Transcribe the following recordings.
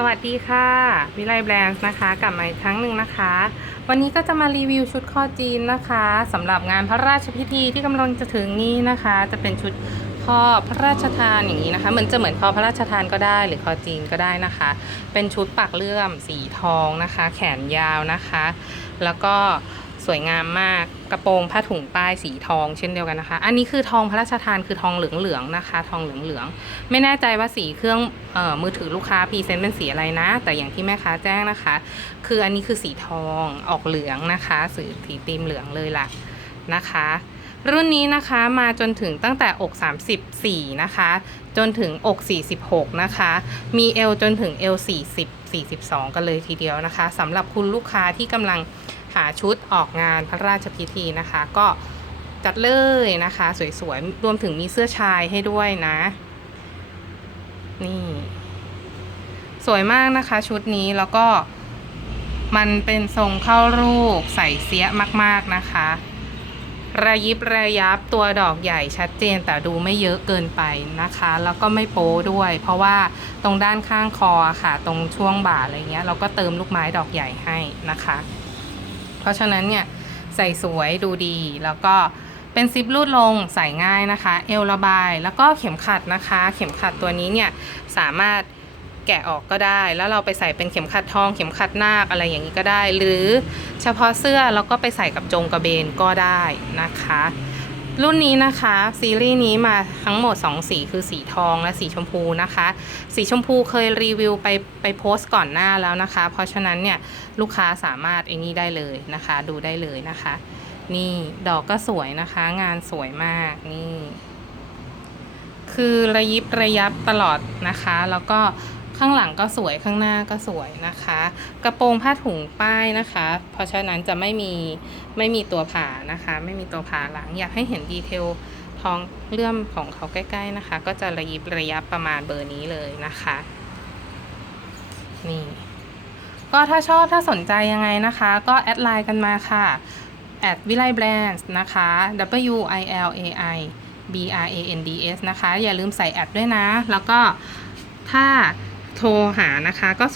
สวัสดีค่ะ วิไลแบรนด์นะคะกลับมาอีกครั้งหนึ่งนะคะ วันนี้ก็จะมารีวิวชุดคอจีนนะคะสำหรับงานพระราชพิธีที่กำลังจะถึงนี้นะคะ จะเป็นชุดคอพระราชทานอย่างนี้นะคะเหมือนจะเหมือนคอพระราชทานก็ได้หรือคอจีนก็ได้นะคะ เป็นชุดปักเลื่อมสีทองนะคะ แขนยาวนะคะ แล้วก็ สวยงามมากกระโปรงผ้าถุงป้ายสีทองเช่นเดียวกันนะคะ อันนี้คือทองพระราชทานคือทองเหลืองๆนะคะ ทองเหลืองๆไม่แน่ใจว่าสีเครื่องออมือถือลูกค้าพรีเซนต์เป็นสีอะไรนะ แต่อย่างที่แม่ค้าแจ้งนะคะ คืออันนี้คือสีทองออกเหลืองนะคะสีสีตีมเหลืองเลยล่ะนะคะ รุ่นนี้นะคะมาจนถึงตั้งแต่อก 34 นะคะ จนถึงอก 46 นะคะ มีเอวจนถึงเอว40 42 กันเลยทีเดียวนะคะสำหรับคุณลูกค้าที่กำลัง หาชุดออกงานพระราชพิธีนะคะ ก็จัดเลยนะคะ สวยๆ รวมถึงมีเสื้อชายให้ด้วยนะ นี่ สวยมากนะคะชุดนี้แล้วก็มันเป็นทรงเข้ารูปใส่เสียมากๆนะคะ ระยิบระยับตัวดอกใหญ่ชัดเจนแต่ดูไม่เยอะเกินไปนะคะ แล้วก็ไม่โป๊ด้วย เพราะว่าตรงด้านข้างคอค่ะ ตรงช่วงบ่าอะไรเงี้ย เราก็เติมลูกไม้ดอกใหญ่ให้นะคะ ราะฉะนั้นเนี่ยใส่สวยดูดี แล้วก็เป็นซิปรูดลงใส่ง่ายนะคะ เอวระบาย แล้วก็เข็มขัดนะคะ เข็มขัดตัวนี้เนี่ยสามารถแกะออกก็ได้ แล้วเราไปใส่เป็นเข็มขัดทอง เข็มขัดนาคอะไรอย่างนี้ก็ได้ หรือเฉพาะเสื้อแล้วก็ไปใส่กับจงกระเบนก็ได้นะคะ รุ่นนี้นะคะ ซีรีส์นี้มาทั้งหมด 2 สีคือสีทองและสีชมพูนะคะ สีชมพูเคยรีวิวไปไปโพสต์ก่อนหน้าแล้วนะคะ เพราะฉะนั้นเนี่ยลูกค้าสามารถไอ้นี่ได้เลยนะคะ ดูได้เลยนะคะ นี่ดอกก็สวยนะคะ งานสวยมากนี่ คือระยิบระยับตลอดนะคะ แล้วก็ ข้างหลังก็สวยข้างหน้าก็สวยนะคะ กระโปรงผ้าถุงป้ายนะคะ เพราะฉะนั้นจะไม่มีไม่มีตัวผ่านะคะ ไม่มีตัวผ่าหลังอยากให้เห็นดีเทลทองเลื่อมของเขาใกล้ ๆนะคะ ก็จะระยิบระยับประมาณเบอร์นี้เลยนะคะนี่ก็ถ้าชอบถ้าสนใจยังไงนะคะ ก็แอดไลน์กันมาค่ะแอดวิไลแบรนด์นะคะ W I L A I B R A N D S นะคะ อย่าลืมใส่แอดด้วยนะ แล้วก็ถ้า โทรหานะคะ ก็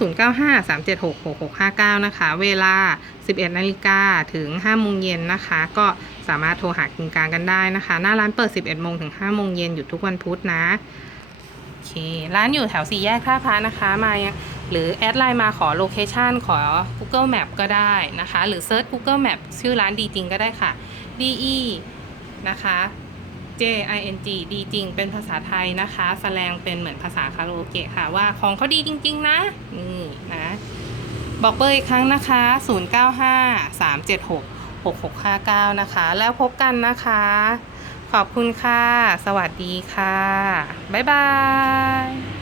0953766659 นะคะ เวลา 11นาฬิกาถึง5โมงเย็นนะคะ ก็สามารถโทรหากินกลางกันได้นะคะ หน้าร้านเปิด 11โมงถึง5โมงเย็นอยู่ทุกวันพุธนะโอเค ร้านอยู่แถวสี่แยกท่าพระนะคะมาหรือแอดไลน์มาขอโลเคชันขอ Google Map ก็ได้นะคะ หรือเซิร์ช Google Map ชื่อร้านดีจริงก็ได้ค่ะ D E นะคะ J I N G ดีจริงเป็นภาษาไทยนะคะแสดงเป็นเหมือนภาษาคาราโอเกะค่ะว่าของเขาดีจริง ๆ นะ นี่นะ บอกเบอร์อีกครั้งนะคะ 095 376 6659 นะคะ แล้วพบกันนะคะ ขอบคุณค่ะ สวัสดีค่ะ บ๊ายบาย